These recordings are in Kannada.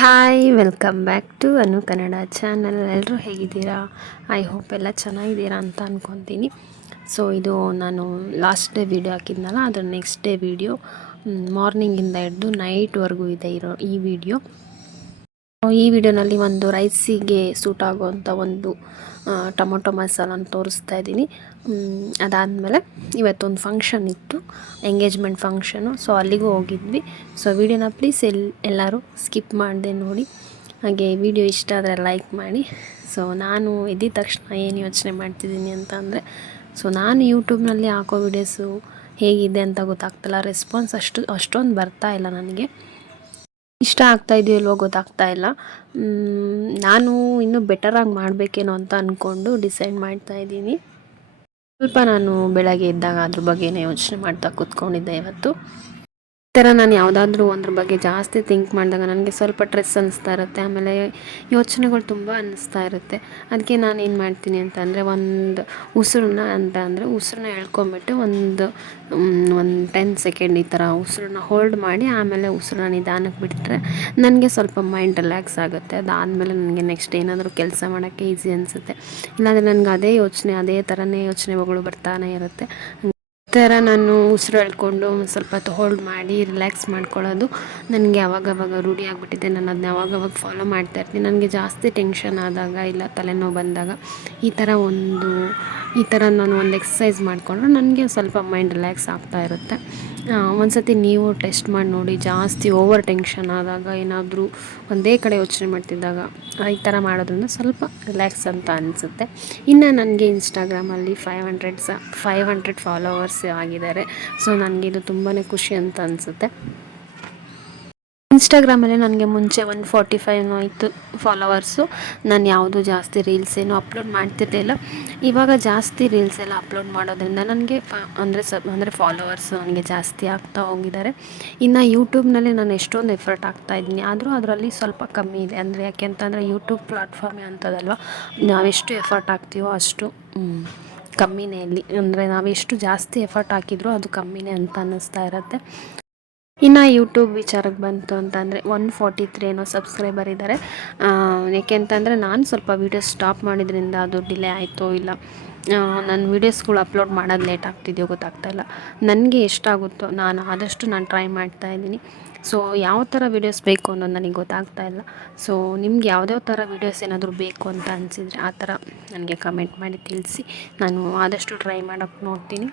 Hi welcome back to Anu Kannada channel. ಎಲ್ಲರೂ ಹೇಗಿದ್ದೀರಾ? ಐ ಹೋಪ್ ಎಲ್ಲ ಚೆನ್ನಾಗಿದ್ದೀರಾ ಅಂತ ಅಂದ್ಕೊತೀನಿ. ಸೊ ಇದು ನಾನು ಲಾಸ್ಟ್ ಡೇ ವೀಡಿಯೋ ಹಾಕಿದ್ನಲ್ಲ, ಅದರ ನೆಕ್ಸ್ಟ್ ಡೇ ವೀಡಿಯೋ. ಮಾರ್ನಿಂಗಿಂದ ಹಿಡಿದು ನೈಟ್ವರೆಗೂ ಇದೆ ಈ ವಿಡಿಯೋ. ಈ ವಿಡಿಯೋನಲ್ಲಿ ಒಂದು ರೈಸಿಗೆ ಸೂಟ್ ಆಗುವಂಥ ಒಂದು ಟೊಮೊಟೊ ಮಸಾಲನ ತೋರಿಸ್ತಾ ಇದ್ದೀನಿ. ಅದಾದಮೇಲೆ ಇವತ್ತೊಂದು ಫಂಕ್ಷನ್ ಇತ್ತು, ಎಂಗೇಜ್ಮೆಂಟ್ ಫಂಕ್ಷನು. ಸೊ ಅಲ್ಲಿಗೂ ಹೋಗಿದ್ವಿ. ಸೊ ವಿಡಿಯೋನ ಪ್ಲೀಸ್ ಎಲ್ಲರೂ ಸ್ಕಿಪ್ ಮಾಡದೆ ನೋಡಿ. ಹಾಗೆ ವಿಡಿಯೋ ಇಷ್ಟ ಆದರೆ ಲೈಕ್ ಮಾಡಿ. ಸೊ ನಾನು ಎದ್ದಿದ ತಕ್ಷಣ ಏನು ಯೋಚನೆ ಮಾಡ್ತಿದ್ದೀನಿ ಅಂತ ಅಂದರೆ, ಸೊ ನಾನು ಯೂಟ್ಯೂಬ್ನಲ್ಲಿ ಹಾಕೋ ವಿಡಿಯೋಸು ಹೇಗಿದೆ ಅಂತ ಗೊತ್ತಾಗ್ತಿಲ್ಲ. ರೆಸ್ಪಾನ್ಸ್ ಅಷ್ಟೊಂದು ಬರ್ತಾ ಇಲ್ಲ ನನಗೆ. ಇಷ್ಟ ಆಗ್ತಾಯಿದೆಯೋ ಇಲ್ವೋ ಗೊತ್ತಾಗ್ತಾ ಇಲ್ಲ. ನಾನು ಇನ್ನೂ ಬೆಟರಾಗಿ ಮಾಡಬೇಕೇನೋ ಅಂತ ಅಂದ್ಕೊಂಡು ಡಿಸೈಡ್ ಮಾಡ್ತಾಯಿದ್ದೀನಿ. ಸ್ವಲ್ಪ ನಾನು ಬೆಳಗ್ಗೆ ಎದ್ದಾಗ ಅದ್ರ ಬಗ್ಗೆನೇ ಯೋಚನೆ ಮಾಡ್ತಾ ಕೂತ್ಕೊಂಡಿದ್ದೆ ಇವತ್ತು. ಈ ಥರ ನಾನು ಯಾವುದಾದ್ರೂ ಒಂದ್ರ ಬಗ್ಗೆ ಜಾಸ್ತಿ ಥಿಂಕ್ ಮಾಡಿದಾಗ ನನಗೆ ಸ್ವಲ್ಪ ಸ್ಟ್ರೆಸ್ ಅನ್ನಿಸ್ತಾ ಇರುತ್ತೆ. ಆಮೇಲೆ ಯೋಚನೆಗಳು ತುಂಬ ಅನ್ನಿಸ್ತಾ ಇರುತ್ತೆ. ಅದಕ್ಕೆ ನಾನು ಏನು ಮಾಡ್ತೀನಿ ಅಂತಂದರೆ, ಒಂದು ಉಸಿರನ್ನ ಎಳ್ಕೊಂಬಿಟ್ಟು ಒಂದು 10 ಸೆಕೆಂಡ್ ಈ ಥರ ಉಸಿರನ್ನ ಹೋಲ್ಡ್ ಮಾಡಿ ಆಮೇಲೆ ಉಸಿರನ್ನ ನಿಧಾನಕ್ಕೆ ಬಿಟ್ಟರೆ ನನಗೆ ಸ್ವಲ್ಪ ಮೈಂಡ್ ರಿಲ್ಯಾಕ್ಸ್ ಆಗುತ್ತೆ. ಅದಾದಮೇಲೆ ನನಗೆ ನೆಕ್ಸ್ಟ್ ಏನಾದರೂ ಕೆಲಸ ಮಾಡೋಕ್ಕೆ ಈಸಿ ಅನಿಸುತ್ತೆ. ಇಲ್ಲಾಂದರೆ ನನಗೆ ಅದೇ ಥರನೇ ಯೋಚನೆಗಳು ಬರ್ತಾನೆ ಇರುತ್ತೆ. ಈ ಥರ ನಾನು ಉಸಿರು ಎಳ್ಕೊಂಡು ಸ್ವಲ್ಪ ಹೊತ್ತು ಹೋಲ್ಡ್ ಮಾಡಿ ರಿಲ್ಯಾಕ್ಸ್ ಮಾಡ್ಕೊಳ್ಳೋದು ನನಗೆ ಅವಾಗವಾಗ ರೂಢಿ ಆಗಿಬಿಟ್ಟಿದೆ. ನಾನು ಅದನ್ನ ಅವಾಗವಾಗ ಫಾಲೋ ಮಾಡ್ತಾಯಿರ್ತೀನಿ. ನನಗೆ ಜಾಸ್ತಿ ಟೆನ್ಷನ್ ಆದಾಗ ಇಲ್ಲ ತಲೆನೋವು ಬಂದಾಗ ಈ ಥರ ನಾನು ಒಂದು ಎಕ್ಸಸೈಸ್ ಮಾಡಿಕೊಂಡ್ರೆ ನನಗೆ ಸ್ವಲ್ಪ ಮೈಂಡ್ ರಿಲ್ಯಾಕ್ಸ್ ಆಗ್ತಾ ಇರುತ್ತೆ. ಒಂದು ಸತಿ ನೀವು ಟೆಸ್ಟ್ ಮಾಡಿ ನೋಡಿ. ಜಾಸ್ತಿ ಓವರ್ ಟೆನ್ಷನ್ ಆದಾಗ, ಏನಾದರೂ ಒಂದೇ ಕಡೆ ಯೋಚನೆ ಮಾಡ್ತಿದ್ದಾಗ ಈ ಥರ ಮಾಡೋದ್ರಿಂದ ಸ್ವಲ್ಪ ರಿಲ್ಯಾಕ್ಸ್ ಅಂತ ಅನಿಸುತ್ತೆ. ಇನ್ನು ನನಗೆ ಇನ್ಸ್ಟಾಗ್ರಾಮಲ್ಲಿ 500 ಫಾಲೋವರ್ಸ್ ಆಗಿದ್ದಾರೆ. ಸೊ ನನಗೆ ಇದು ತುಂಬಾ ಖುಷಿ ಅಂತ ಅನಿಸುತ್ತೆ. ಇನ್ಸ್ಟಾಗ್ರಾಮಲ್ಲಿ ನನಗೆ ಮುಂಚೆ 145 ಇತ್ತು ಫಾಲೋವರ್ಸು. ನಾನು ಯಾವುದು ಜಾಸ್ತಿ ರೀಲ್ಸ್ ಏನು ಅಪ್ಲೋಡ್ ಮಾಡ್ತಿರಲಿಲ್ಲ. ಇವಾಗ ಜಾಸ್ತಿ ರೀಲ್ಸ್ ಎಲ್ಲ ಅಪ್ಲೋಡ್ ಮಾಡೋದ್ರಿಂದ ನನಗೆ ಅಂದರೆ ಫಾಲೋವರ್ಸ್ ನನಗೆ ಜಾಸ್ತಿ ಆಗ್ತಾ ಹೋಗಿದ್ದಾರೆ. ಇನ್ನು ಯೂಟ್ಯೂಬ್ನಲ್ಲಿ ನಾನು ಎಷ್ಟೊಂದು ಎಫರ್ಟ್ ಹಾಕ್ತಾಯಿದ್ದೀನಿ, ಆದರೂ ಅದರಲ್ಲಿ ಸ್ವಲ್ಪ ಕಮ್ಮಿ ಇದೆ. ಅಂದರೆ ಯಾಕೆ ಅಂತಂದರೆ ಯೂಟ್ಯೂಬ್ ಪ್ಲಾಟ್ಫಾರ್ಮೇ ಅಂಥದ್ದಲ್ವ, ನಾವೆಷ್ಟು ಎಫರ್ಟ್ ಹಾಕ್ತೀವೋ ಅಷ್ಟು ಕಮ್ಮಿನೇ ಇಲ್ಲಿ. ಅಂದರೆ ನಾವೆಷ್ಟು ಜಾಸ್ತಿ ಎಫರ್ಟ್ ಹಾಕಿದರೂ ಅದು ಕಮ್ಮಿನೇ ಅಂತ ಅನ್ನಿಸ್ತಾ ಇರುತ್ತೆ. ಇನ್ನು ಯೂಟ್ಯೂಬ್ ವಿಚಾರಕ್ಕೆ ಬಂತು ಅಂತಂದರೆ 143 ಏನೋ ಸಬ್ಸ್ಕ್ರೈಬರ್ ಇದ್ದಾರೆ. ಏಕೆ ಅಂತಂದರೆ ನಾನು ಸ್ವಲ್ಪ ವೀಡಿಯೋಸ್ ಸ್ಟಾಪ್ ಮಾಡಿದ್ರಿಂದ ಅದು ಡಿಲೇ ಆಯಿತೋ ಇಲ್ಲ ನನ್ನ ವೀಡಿಯೋಸ್ಗಳು ಅಪ್ಲೋಡ್ ಮಾಡೋದು ಲೇಟ್ ಆಗ್ತಿದೆಯೋ ಗೊತ್ತಾಗ್ತಾಯಿಲ್ಲ. ನನಗೆ ಎಷ್ಟಾಗುತ್ತೋ ಆದಷ್ಟು ನಾನು ಟ್ರೈ ಮಾಡ್ತಾಯಿದ್ದೀನಿ. ಸೊ ಯಾವ ಥರ ವೀಡಿಯೋಸ್ ಬೇಕು ಅನ್ನೋದು ನನಗೆ ಗೊತ್ತಾಗ್ತಾ ಇಲ್ಲ. ಸೊ ನಿಮ್ಗೆ ಯಾವ್ಯಾವ ಥರ ವೀಡಿಯೋಸ್ ಏನಾದರೂ ಬೇಕು ಅಂತ ಅನಿಸಿದರೆ ಆ ಥರ ನನಗೆ ಕಮೆಂಟ್ ಮಾಡಿ ತಿಳಿಸಿ. ನಾನು ಆದಷ್ಟು ಟ್ರೈ ಮಾಡೋಕ್ಕೆ ನೋಡ್ತೀನಿ.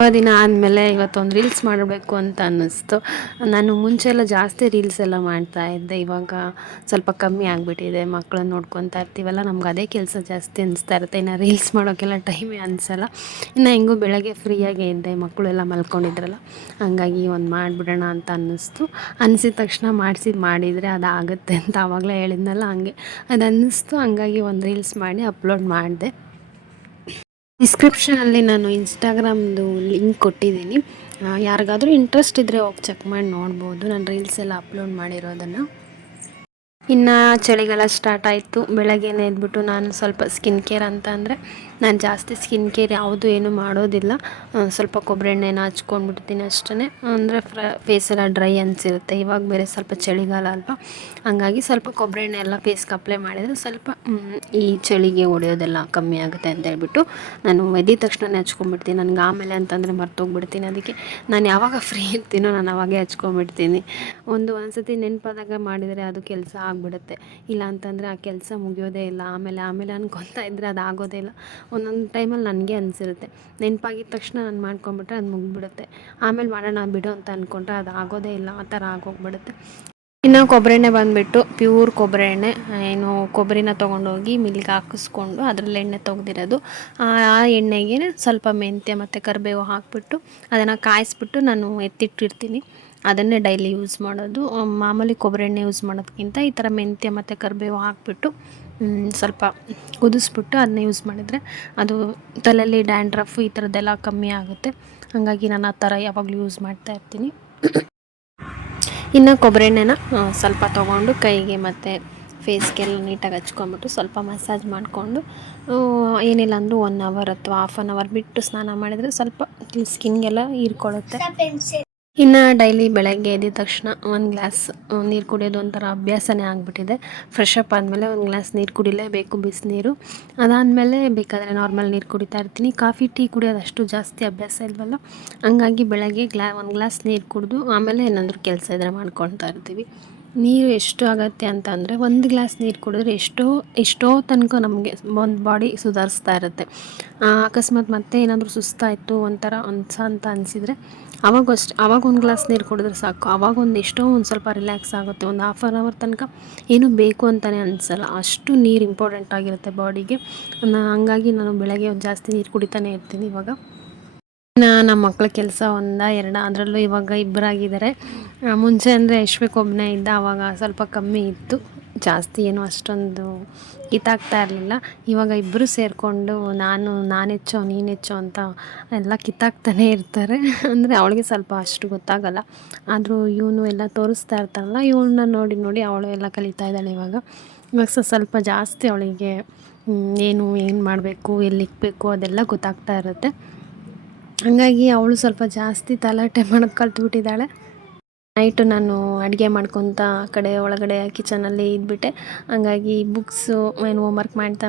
ದಿನ ಆದಮೇಲೆ ಇವತ್ತೊಂದು ರೀಲ್ಸ್ ಮಾಡಬೇಕು ಅಂತ ಅನ್ನಿಸ್ತು. ನಾನು ಮುಂಚೆ ಎಲ್ಲ ಜಾಸ್ತಿ ರೀಲ್ಸ್ ಎಲ್ಲ ಮಾಡ್ತಾಯಿದ್ದೆ. ಇವಾಗ ಸ್ವಲ್ಪ ಕಮ್ಮಿ ಆಗಿಬಿಟ್ಟಿದೆ. ಮಕ್ಕಳನ್ನ ನೋಡ್ಕೊತಾ ಇರ್ತೀವಲ್ಲ, ನಮ್ಗೆ ಅದೇ ಕೆಲಸ ಜಾಸ್ತಿ ಅನಿಸ್ತಾ ಇರುತ್ತೆ. ಇನ್ನು ರೀಲ್ಸ್ ಮಾಡೋಕ್ಕೆಲ್ಲ ಟೈಮೇ ಅನಿಸಲ್ಲ. ಇನ್ನು ಹೆಂಗೂ ಬೆಳಗ್ಗೆ ಫ್ರೀಯಾಗೇ ಇದ್ದೆ, ಮಕ್ಕಳೆಲ್ಲ ಮಲ್ಕೊಂಡಿದ್ರಲ್ಲ, ಹಂಗಾಗಿ ಒಂದು ಮಾಡಿಬಿಡೋಣ ಅಂತ ಅನಿಸಿದ ತಕ್ಷಣ ಮಾಡಿದರೆ ಅದಾಗುತ್ತೆ ಅಂತ ಆವಾಗಲೇ ಹೇಳಿದ್ನಲ್ಲ, ಹಂಗೆ ಅದು ಅನ್ನಿಸ್ತು. ಹಂಗಾಗಿ ಒಂದು ರೀಲ್ಸ್ ಮಾಡಿ ಅಪ್ಲೋಡ್ ಮಾಡಿದೆ. ಡಿಸ್ಕ್ರಿಪ್ಷನಲ್ಲಿ ನಾನು ಇನ್ಸ್ಟಾಗ್ರಾಮ್ದು ಲಿಂಕ್ ಕೊಟ್ಟಿದ್ದೀನಿ. ಯಾರಿಗಾದರೂ ಇಂಟ್ರೆಸ್ಟ್ ಇದ್ದರೆ ಹೋಗಿ ಚೆಕ್ ಮಾಡಿ ನೋಡ್ಬೋದು, ನಾನು ರೀಲ್ಸ್ ಎಲ್ಲ ಅಪ್ಲೋಡ್ ಮಾಡಿರೋದನ್ನು. ಇನ್ನು ಚಳಿಗಾಲ ಸ್ಟಾರ್ಟ್ ಆಯಿತು. ಬೆಳಗ್ಗೆನೇ ಎದ್ಬಿಟ್ಟು ನಾನು ಸ್ವಲ್ಪ ಸ್ಕಿನ್ ಕೇರ್ ಅಂತ ಅಂದರೆ, ನಾನು ಜಾಸ್ತಿ ಸ್ಕಿನ್ ಕೇರ್ ಯಾವುದು ಏನೂ ಮಾಡೋದಿಲ್ಲ. ಸ್ವಲ್ಪ ಕೊಬ್ಬರಿ ಎಣ್ಣೆನ ಹಚ್ಕೊಂಡ್ಬಿಡ್ತೀನಿ ಅಷ್ಟೇ. ಅಂದರೆ ಫೇಸ್ ಎಲ್ಲ ಡ್ರೈ ಅನಿಸಿರುತ್ತೆ. ಇವಾಗ ಬೇರೆ ಸ್ವಲ್ಪ ಚಳಿಗಾಲ ಅಲ್ವಾ, ಹಂಗಾಗಿ ಸ್ವಲ್ಪ ಕೊಬ್ಬರಿ ಎಣ್ಣೆ ಎಲ್ಲ ಫೇಸ್ಗೆ ಅಪ್ಲೈ ಮಾಡಿದರೆ ಸ್ವಲ್ಪ ಈ ಚಳಿಗೆ ಹೊಡೆಯೋದೆಲ್ಲ ಕಮ್ಮಿ ಆಗುತ್ತೆ ಅಂತ ಹೇಳ್ಬಿಟ್ಟು ನಾನು ಎದ್ದಿದ ತಕ್ಷಣನೇ ಹಚ್ಕೊಂಡ್ಬಿಡ್ತೀನಿ. ನನಗೆ ಆಮೇಲೆ ಅಂತಂದರೆ ಮರ್ತೋಗ್ಬಿಡ್ತೀನಿ. ಅದಕ್ಕೆ ನಾನು ಯಾವಾಗ ಫ್ರೀ ಇರ್ತೀನೋ ನಾನು ಅವಾಗೇ ಹಚ್ಕೊಂಡ್ಬಿಡ್ತೀನಿ. ಒಂದು ಸತಿ ನೆನಪಾದಾಗ ಮಾಡಿದರೆ ಅದು ಕೆಲಸ ಆಗಿಬಿಡುತ್ತೆ. ಇಲ್ಲ ಅಂತಂದರೆ ಆ ಕೆಲಸ ಮುಗಿಯೋದೇ ಇಲ್ಲ. ಆಮೇಲೆ ಅನ್ಕೊತಾ ಇದ್ದರೆ ಅದು ಆಗೋದೇ ಇಲ್ಲ. ಒಂದೊಂದು ಟೈಮಲ್ಲಿ ನನಗೆ ಅನಿಸಿರುತ್ತೆ, ನೆನಪಾಗಿದ ತಕ್ಷಣ ನಾನು ಮಾಡ್ಕೊಂಬಿಟ್ರೆ ಅದು ಮುಗಿದ್ಬಿಡುತ್ತೆ. ಆಮೇಲೆ ಮಾಡೋಣ ಬಿಡು ಅಂತ ಅಂದ್ಕೊಂಡ್ರೆ ಅದು ಆಗೋದೇ ಇಲ್ಲ. ಆ ಥರ ಆಗೋಗ್ಬಿಡುತ್ತೆ. ಇನ್ನು ಕೊಬ್ಬರಿ ಎಣ್ಣೆ ಬಂದುಬಿಟ್ಟು ಪ್ಯೂರ್ ಕೊಬ್ಬರಿ ಎಣ್ಣೆ, ಏನು ಕೊಬ್ಬರಿನ ತೊಗೊಂಡೋಗಿ ಮಿಲ್ಗೆ ಹಾಕಿಸ್ಕೊಂಡು ಅದರಲ್ಲಿ ಎಣ್ಣೆ ತೆಗ್ದಿರೋದು. ಆ ಎಣ್ಣೆಗೆ ಸ್ವಲ್ಪ ಮೆಂತ್ಯ ಮತ್ತು ಕರಿಬೇವು ಹಾಕಿಬಿಟ್ಟು ಅದನ್ನು ಕಾಯಿಸ್ಬಿಟ್ಟು ನಾನು ಎತ್ತಿಟ್ಟಿರ್ತೀನಿ. ಅದನ್ನೇ ಡೈಲಿ ಯೂಸ್ ಮಾಡೋದು. ಮಾಮೂಲಿ ಕೊಬ್ಬರಿ ಎಣ್ಣೆ ಯೂಸ್ ಮಾಡೋದಕ್ಕಿಂತ ಈ ಥರ ಮೆಂತ್ಯ ಮತ್ತು ಕರಿಬೇವು ಹಾಕಿಬಿಟ್ಟು ಸ್ವಲ್ಪ ಕುದಿಸ್ಬಿಟ್ಟು ಅದನ್ನ ಯೂಸ್ ಮಾಡಿದರೆ ಅದು ತಲೆಯಲ್ಲಿ ಡ್ಯಾಂಡ್ರಫ್ ಈ ಥರದ್ದೆಲ್ಲ ಕಮ್ಮಿ ಆಗುತ್ತೆ. ಹಾಗಾಗಿ ನಾನು ಆ ಥರ ಯಾವಾಗಲೂ ಯೂಸ್ ಮಾಡ್ತಾಯಿರ್ತೀನಿ. ಇನ್ನು ಕೊಬ್ಬರಿ ಎಣ್ಣೆನ ಸ್ವಲ್ಪ ತೊಗೊಂಡು ಕೈಗೆ ಮತ್ತು ಫೇಸ್ಗೆಲ್ಲ ನೀಟಾಗಿ ಹಚ್ಕೊಂಡ್ಬಿಟ್ಟು ಸ್ವಲ್ಪ ಮಸಾಜ್ ಮಾಡಿಕೊಂಡು, ಏನಿಲ್ಲ ಅಂದರೂ 1 ಅವರ್ ಅಥವಾ ½ ಅವರ್ ಬಿಟ್ಟು ಸ್ನಾನ ಮಾಡಿದರೆ ಸ್ವಲ್ಪ ಸ್ಕಿನ್ಗೆಲ್ಲ ಹೀರ್ಕೊಳ್ಳುತ್ತೆ. ಇನ್ನು ಡೈಲಿ ಬೆಳಗ್ಗೆ ಎದ್ದ ತಕ್ಷಣ ಒಂದು ಗ್ಲಾಸ್ ನೀರು ಕುಡಿಯೋದು ಒಂಥರ ಅಭ್ಯಾಸನೇ ಆಗಿಬಿಟ್ಟಿದೆ. ಫ್ರೆಶ್ ಅಪ್ ಆದಮೇಲೆ ಒಂದು ಗ್ಲಾಸ್ ನೀರು ಕುಡಿಲೇಬೇಕು, ಬಿಸಿನೀರು. ಅದಾದಮೇಲೆ ಬೇಕಾದರೆ ನಾರ್ಮಲ್ ನೀರು ಕುಡಿತಾ ಇರ್ತೀನಿ. ಕಾಫಿ ಟೀ ಕುಡಿಯೋದು ಅಷ್ಟು ಜಾಸ್ತಿ ಅಭ್ಯಾಸ ಇಲ್ವಲ್ಲ, ಹಂಗಾಗಿ ಬೆಳಗ್ಗೆ ಒಂದು ಗ್ಲಾಸ್ ನೀರು ಕುಡಿದು ಆಮೇಲೆ ಏನಾದರೂ ಕೆಲಸ ಇದ್ದರೆ ಮಾಡ್ಕೊಳ್ತಾ ಇರ್ತೀವಿ. ನೀರು ಎಷ್ಟು ಅಗತ್ಯ ಅಂತ ಅಂದರೆ, ಒಂದು ಗ್ಲಾಸ್ ನೀರು ಕುಡಿದ್ರೆ ಎಷ್ಟೋ ತನಕ ನಮಗೆ ಒಂದು ಬಾಡಿ ಸುಧಾರಿಸ್ತಾ ಇರುತ್ತೆ. ಅಕಸ್ಮಾತ್ ಮತ್ತೆ ಏನಾದರೂ ಸುಸ್ತಾಯಿತು ಒಂಥರ ಅಂತ ಅನಿಸಿದರೆ ಆವಾಗ ಒಂದು ಗ್ಲಾಸ್ ನೀರು ಕುಡಿದ್ರೆ ಸಾಕು. ಆವಾಗ ಎಷ್ಟೋ ಒಂದು ಸ್ವಲ್ಪ ರಿಲ್ಯಾಕ್ಸ್ ಆಗುತ್ತೆ. ಒಂದು ಹಾಫ್ ಆನ್ ಅವರ್ ತನಕ ಏನೂ ಬೇಕು ಅಂತಲೇ ಅನಿಸಲ್ಲ, ಅಷ್ಟು ನೀರು ಇಂಪಾರ್ಟೆಂಟ್ ಆಗಿರುತ್ತೆ ಬಾಡಿಗೆ. ಹಂಗಾಗಿ ನಾನು ಬೆಳಗ್ಗೆ ಒಂದು ಜಾಸ್ತಿ ನೀರು ಕುಡಿತಾನೆ ಇರ್ತೀನಿ ಇವಾಗ. ನಮ್ಮ ಮಕ್ಳ ಕೆಲಸ ಒಂದ ಎರಡ, ಅದರಲ್ಲೂ ಇವಾಗ ಇಬ್ಬರಾಗಿದ್ದಾರೆ. ಮುಂಚೆ ಅಂದರೆ ಯಶ್ವಿಕ್ ಒಬ್ಬನೇ ಇದ್ದ, ಆವಾಗ ಸ್ವಲ್ಪ ಕಮ್ಮಿ ಇತ್ತು, ಜಾಸ್ತಿ ಏನು ಅಷ್ಟೊಂದು ಕಿತ್ತಾಕ್ತಾ ಇರಲಿಲ್ಲ. ಇವಾಗ ಇಬ್ಬರು ಸೇರಿಕೊಂಡು ನಾನೆಚ್ಚೋ ನೀನೆಚ್ಚೋ ಅಂತ ಎಲ್ಲ ಕಿತ್ತಾಕ್ತಾನೆ ಇರ್ತಾರೆ. ಅಂದರೆ ಅವಳಿಗೆ ಸ್ವಲ್ಪ ಅಷ್ಟು ಗೊತ್ತಾಗಲ್ಲ, ಆದರೂ ಇವನು ಎಲ್ಲ ತೋರಿಸ್ತಾ ಇರ್ತಾರಲ್ಲ, ಇವಳನ್ನ ನೋಡಿ ನೋಡಿ ಅವಳು ಎಲ್ಲ ಕಲಿತಾ ಇದ್ದಾಳೆ ಇವಾಗ. ಸ್ವಲ್ಪ ಜಾಸ್ತಿ ಅವಳಿಗೆ ಏನು ಮಾಡಬೇಕು, ಎಲ್ಲಿಕ್ಬೇಕು ಅದೆಲ್ಲ ಗೊತ್ತಾಗ್ತಾ ಇರುತ್ತೆ. ಹಾಗಾಗಿ ಅವಳು ಸ್ವಲ್ಪ ಜಾಸ್ತಿ ತಲಾಟೆ ಮಾಡೋದು ಕಲ್ತ್ಬಿಟ್ಟಿದ್ದಾಳೆ. ನೈಟು ನಾನು ಅಡುಗೆ ಮಾಡ್ಕೊತ ಆ ಕಡೆ ಒಳಗಡೆ ಕಿಚನಲ್ಲಿ ಇದ್ಬಿಟ್ಟೆ. ಹಂಗಾಗಿ ಬುಕ್ಸು ಏನು ಹೋಮ್ವರ್ಕ್ ಮಾಡ್ತಾ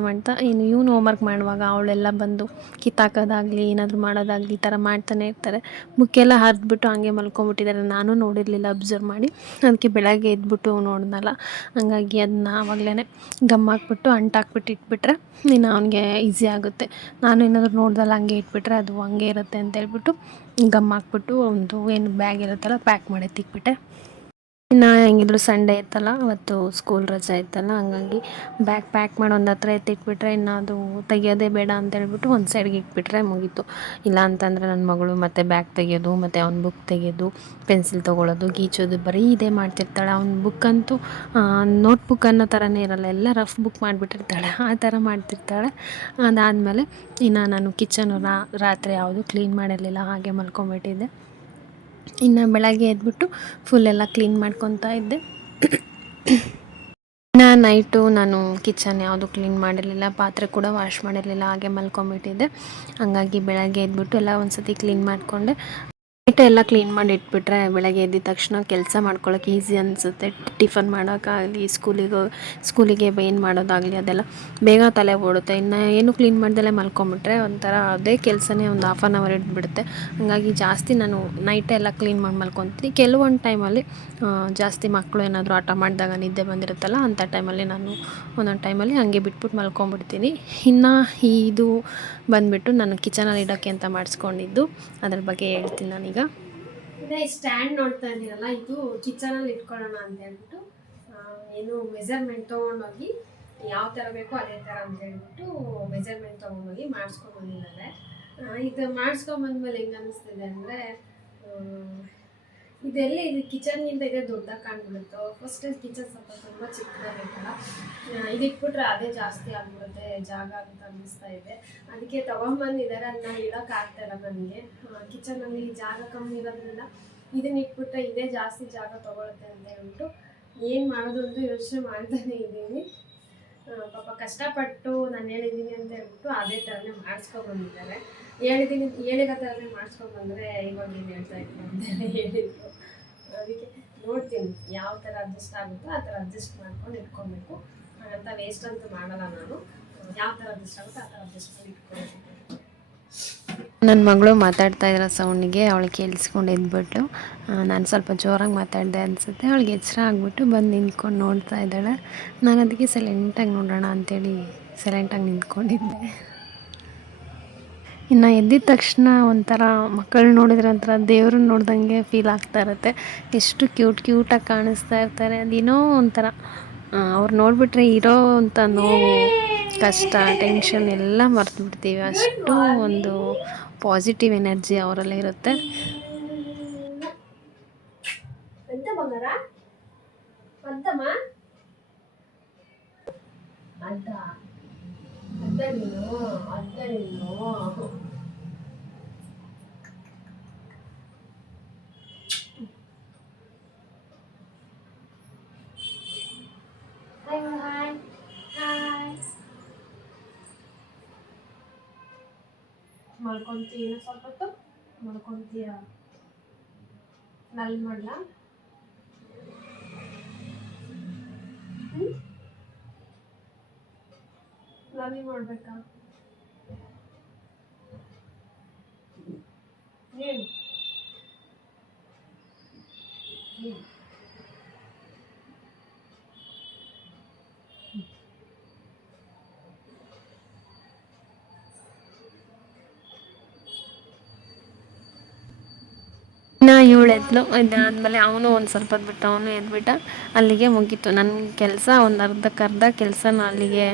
ಇವನು ಹೋಮ್ವರ್ಕ್ ಮಾಡುವಾಗ ಅವಳೆಲ್ಲ ಬಂದು ಕಿತ್ತಾಕೋದಾಗಲಿ ಏನಾದರೂ ಮಾಡೋದಾಗಲಿ ಈ ಥರ ಮಾಡ್ತಾನೆ ಇರ್ತಾರೆ. ಬುಕ್ಕೆಲ್ಲ ಹರಿದ್ಬಿಟ್ಟು ಹಂಗೆ ಮಲ್ಕೊಂಬಿಟ್ಟಿದ್ದಾರೆ. ನಾನು ನೋಡಿರಲಿಲ್ಲ ಅಬ್ಸರ್ವ್ ಮಾಡಿ, ಅದಕ್ಕೆ ಬೆಳಗ್ಗೆ ಎದ್ಬಿಟ್ಟು ನೋಡಿದ್ನಲ್ಲ, ಹಂಗಾಗಿ ಅದನ್ನ ಆವಾಗಲೇ ಗಮ್ ಹಾಕ್ಬಿಟ್ಟು ಅಂಟಾಕ್ಬಿಟ್ಟು ಇಟ್ಬಿಟ್ರೆ ಇನ್ನು ಅವನಿಗೆ ಈಸಿ ಆಗುತ್ತೆ. ನಾನು ಏನಾದರೂ ನೋಡ್ದಲ್ಲ ಹಂಗೆ ಇಟ್ಬಿಟ್ರೆ ಅದು ಹಂಗೆ ಇರುತ್ತೆ ಅಂತ ಹೇಳ್ಬಿಟ್ಟು ಗಮ್ ಹಾಕ್ಬಿಟ್ಟು ಒಂದು ಏನು ಬ್ಯಾಗ್ ಇರುತ್ತಲ್ಲ ಪ್ಯಾಕ್ ಮಾಡಿ ಎತ್ತಿಕ್ಬಿಟ್ಟೆ. ಇನ್ನು ಹೆಂಗಿದ್ರು ಸಂಡೇ ಇತ್ತಲ್ಲ, ಅವತ್ತು ಸ್ಕೂಲ್ ರಜೆ ಇತ್ತಲ್ಲ, ಹಂಗಾಗಿ ಬ್ಯಾಗ್ ಪ್ಯಾಕ್ ಮಾಡಿ ಒಂದು ಹತ್ರ ಎತ್ತಿಟ್ಬಿಟ್ರೆ ಇನ್ನು ಅದು ತೆಗಿಯೋದೇ ಬೇಡ ಅಂತೇಳ್ಬಿಟ್ಟು ಒಂದು ಸೈಡ್ಗೆ ಇಟ್ಬಿಟ್ರೆ ಮುಗೀತು. ಇಲ್ಲ ಅಂತಂದರೆ ನನ್ನ ಮಗಳು ಮತ್ತೆ ಬ್ಯಾಗ್ ತೆಗೆಯೋದು, ಮತ್ತು ಅವ್ನ ಬುಕ್ ತೆಗೆಯೋದು, ಪೆನ್ಸಿಲ್ ತೊಗೊಳ್ಳೋದು, ಗೀಚೋದು, ಬರೀ ಇದೇ ಮಾಡ್ತಿರ್ತಾಳೆ. ಅವ್ನ ಬುಕ್ಕಂತೂ ನೋಟ್ಬುಕ್ ಅನ್ನೋ ಥರನೇ ಇರಲ್ಲ, ಎಲ್ಲ ರಫ್ ಬುಕ್ ಮಾಡಿಬಿಟ್ಟಿರ್ತಾಳೆ, ಆ ಥರ ಮಾಡ್ತಿರ್ತಾಳೆ. ಅದಾದಮೇಲೆ ಇನ್ನು ನಾನು ಕಿಚನು ರಾತ್ರಿ ಯಾವುದೂ ಕ್ಲೀನ್ ಮಾಡಿರಲಿಲ್ಲ, ಹಾಗೆ ಮಲ್ಕೊಂಬಿಟ್ಟಿದ್ದೆ. ಇನ್ನು ಬೆಳಗ್ಗೆ ಎದ್ಬಿಟ್ಟು ಫುಲ್ಲೆಲ್ಲ ಕ್ಲೀನ್ ಮಾಡ್ಕೊತಾ ಇದ್ದೆ. ಇನ್ನು ನೈಟು ನಾನು ಕಿಚನ್ ಯಾವುದು ಕ್ಲೀನ್ ಮಾಡಿರಲಿಲ್ಲ, ಪಾತ್ರೆ ಕೂಡ ವಾಶ್ ಮಾಡಿರಲಿಲ್ಲ, ಹಾಗೆ ಮಲ್ಕೊಂಬಿಟ್ಟಿದ್ದೆ. ಹಾಗಾಗಿ ಬೆಳಗ್ಗೆ ಎದ್ಬಿಟ್ಟು ಎಲ್ಲ ಒಂದು ಸತಿ ಕ್ಲೀನ್ ಮಾಡಿಕೊಂಡೆ. ನೈಟೇ ಎಲ್ಲ ಕ್ಲೀನ್ ಮಾಡಿ ಇಟ್ಬಿಟ್ರೆ ಬೆಳಗ್ಗೆ ಎದ್ದ ತಕ್ಷಣ ಕೆಲಸ ಮಾಡ್ಕೊಳ್ಳೋಕೆ ಈಸಿ ಅನಿಸುತ್ತೆ. ಟಿಫನ್ ಮಾಡೋಕ್ಕಾಗಲಿ, ಸ್ಕೂಲಿಗೆ ಏನು ಮಾಡೋದಾಗಲಿ ಅದೆಲ್ಲ ಬೇಗ ತಲೆ ಓಡುತ್ತೆ. ಇನ್ನು ಏನು ಕ್ಲೀನ್ ಮಾಡ್ದಲೇ ಮಲ್ಕೊಂಬಿಟ್ರೆ ಒಂಥರ ಅದೇ ಕೆಲಸನೇ ಒಂದು ಹಾಫ್ ಆನ್ ಅವರ್ ಹಿಡಿದ್ಬಿಡುತ್ತೆ. ಹಾಗಾಗಿ ಜಾಸ್ತಿ ನಾನು ನೈಟೇ ಎಲ್ಲ ಕ್ಲೀನ್ ಮಾಡಿ ಮಲ್ಕೊತೀನಿ. ಕೆಲವೊಂದು ಟೈಮಲ್ಲಿ ಜಾಸ್ತಿ ಮಕ್ಕಳು ಏನಾದರೂ ಆಟ ಮಾಡಿದಾಗ ನಿದ್ದೆ ಬಂದಿರುತ್ತಲ್ಲ, ಅಂಥ ಟೈಮಲ್ಲಿ ನಾನು ಒಂದೊಂದು ಟೈಮಲ್ಲಿ ಹಾಗೆ ಬಿಟ್ಬಿಟ್ಟು ಮಲ್ಕೊಂಬಿಡ್ತೀನಿ. ಇನ್ನು ಇದು ಬಂದುಬಿಟ್ಟು ನಾನು ಕಿಚನಲ್ಲಿ ಇಡೋಕ್ಕೆ ಅಂತ ಮಾಡಿಸ್ಕೊಂಡಿದ್ದು, ಅದ್ರ ಬಗ್ಗೆ ಹೇಳ್ತೀನಿ ನಾನೀಗ. ಇದೇ ಸ್ಟ್ಯಾಂಡ್ ನೋಡ್ತಾ ಇದ್ದೀರಲ್ಲ, ಇದು ಕಿಚನಲ್ಲಿ ಇಟ್ಕೊಳ್ಳೋಣ ಅಂತ ಹೇಳ್ಬಿಟ್ಟು ಏನು ಮೆಜರ್ಮೆಂಟ್ ತೊಗೊಂಡೋಗಿ ಯಾವ ಥರ ಬೇಕೋ ಅದೇ ಥರ ಅಂತ ಹೇಳ್ಬಿಟ್ಟು ಮೆಜರ್ಮೆಂಟ್ ತೊಗೊಂಡೋಗಿ ಮಾಡಿಸ್ಕೊಂಡು ಬಂದಿದ್ದಾರೆ. ಇದು ಮಾಡಿಸ್ಕೊಂಬಂದ್ಮೇಲೆ ಹೆಂಗೆ ಅನ್ನಿಸ್ತಿದೆ ಅಂದರೆ, ಇದೆಲ್ಲಿ ಇದು ಕಿಚನ್ಗಿಂತ ಇದೆ ದೊಡ್ಡದಾಗಿ ಕಾಣ್ಬಿಡುತ್ತೋ. ಫಸ್ಟ್ ಕಿಚನ್ ಸ್ವಲ್ಪ ತುಂಬ ಚಿಕ್ಕದಾಗಿತ್ತಲ್ಲ, ಇದು ಇಟ್ಬಿಟ್ರೆ ಅದೇ ಜಾಸ್ತಿ ಆಗ್ಬಿಡುತ್ತೆ ಜಾಗ ಅಂತ ಅನ್ನಿಸ್ತಾ ಇದೆ. ಅದಕ್ಕೆ ತೊಗೊಂಬಂದಿದ್ದಾರೆ, ಅದನ್ನ ಇಡೋಕ್ಕಾಗ್ತಾಯಿಲ್ಲ ನನಗೆ. ಕಿಚನಲ್ಲಿ ಜಾಗ ಕಮ್ಮಿ ಇರೋದ್ರಿಂದ ಇದನ್ನ ಇಟ್ಬಿಟ್ರೆ ಇದೇ ಜಾಸ್ತಿ ಜಾಗ ತೊಗೊಳುತ್ತೆ ಅಂತ ಹೇಳ್ಬಿಟ್ಟು ಏನು ಮಾಡೋದು ಅಂತ ಯೋಚನೆ ಮಾಡ್ತಾನೆ ಇದ್ದೀನಿ. ಪಾಪ ಕಷ್ಟಪಟ್ಟು ನಾನು ಹೇಳಿದ್ದೀನಿ ಅಂತ ಹೇಳ್ಬಿಟ್ಟು ಅದೇ ಥರನೇ ಮಾಡಿಸ್ಕೊಬಂದಿದ್ದಾರೆ. ಹೇಳಿರೋ ಥರನೇ ಮಾಡಿಸ್ಕೊಂಡ್ಬಂದರೆ ಇವಾಗ ಏನು ಹೇಳ್ತಾ ಇದ್ರು ಅಂತೆಲ್ಲ ಹೇಳಿದ್ರು. ಅದಕ್ಕೆ ನೋಡ್ತೀನಿ ಯಾವ ಥರ ಅಡ್ಜಸ್ಟ್ ಆಗುತ್ತೋ ಆ ಥರ ಅಡ್ಜಸ್ಟ್ ಮಾಡ್ಕೊಂಡು ಇಟ್ಕೊಬೇಕು. ಹಾಗಂತ ವೇಸ್ಟ್ ಅಂತೂ ಮಾಡಲ್ಲ ನಾನು. ಯಾವ ಥರ ಅಡ್ಜಸ್ಟ್ ಆಗುತ್ತೋ ಆ ಥರ ಅಡ್ಜಸ್ಟ್ ಮಾಡಿ ಇಟ್ಕೊಬೇಕು. ನನ್ನ ಮಗಳು ಮಾತಾಡ್ತಾ ಇರೋ ಸೌಂಡಿಗೆ ಅವಳಿಗೆ ಕೇಳಿಸ್ಕೊಂಡು ಎದ್ಬಿಟ್ಟು, ನಾನು ಸ್ವಲ್ಪ ಜೋರಾಗಿ ಮಾತಾಡಿದೆ ಅನಿಸುತ್ತೆ, ಅವಳಿಗೆ ಎಚ್ಚರ ಆಗಿಬಿಟ್ಟು ಬಂದು ನಿಂತ್ಕೊಂಡು ನೋಡ್ತಾ ಇದ್ದಾಳೆ. ನಾನು ಅದಕ್ಕೆ ಸೈಲೆಂಟಾಗಿ ನೋಡೋಣ ಅಂಥೇಳಿ ಸೈಲೆಂಟಾಗಿ ನಿಂತ್ಕೊಂಡಿದ್ದೆ. ಇನ್ನು ಎದ್ದಿದ ತಕ್ಷಣ ಒಂಥರ ಮಕ್ಕಳು ನೋಡಿದ್ರೆ ಒಂಥರ ದೇವ್ರನ್ನ ನೋಡ್ದಂಗೆ ಫೀಲ್ ಆಗ್ತಾ ಇರುತ್ತೆ. ಎಷ್ಟು ಕ್ಯೂಟಾಗಿ ಕಾಣಿಸ್ತಾ ಇರ್ತಾರೆ. ಅದೇನೋ ಒಂಥರ ಅವ್ರು ನೋಡಿಬಿಟ್ರೆ ಇರೋ ಅಂಥ ನೋವು, ಕಷ್ಟ, ಟೆನ್ಷನ್ ಎಲ್ಲ ಮರ್ತು ಬಿಡ್ತೀವಿ. ಅಷ್ಟು ಒಂದು ಪಾಸಿಟಿವ್ ಎನರ್ಜಿ ಅವರಲ್ಲೇ ಇರುತ್ತೆ. ಮಲ್ಕೊಂತೀಯ ಸ್ವಲ್ಪ ಹೊತ್ತು? ಮಲ್ಕೊಂತೀಯ? ನಲ್ಲಿ ಮಾಡಲಾ? ನಲ್ಲಿ ಮಾಡಬೇಕಾ? ಏನು ಇನ್ನು ಇವಳು ಎದ್ಲು. ಇದಾದಮೇಲೆ ಅವನು ಒಂದು ಸ್ವಲ್ಪ ಹೊತ್ತು ಬಿಟ್ಟು ಅವನು ಎದ್ಬಿಟ್ಟ. ಅಲ್ಲಿಗೆ ಮುಗೀತು ನನ್ನ ಕೆಲಸ. ಒಂದು ಅರ್ಧಕ್ಕರ್ಧ ಕೆಲಸನ ಅಲ್ಲಿಗೆ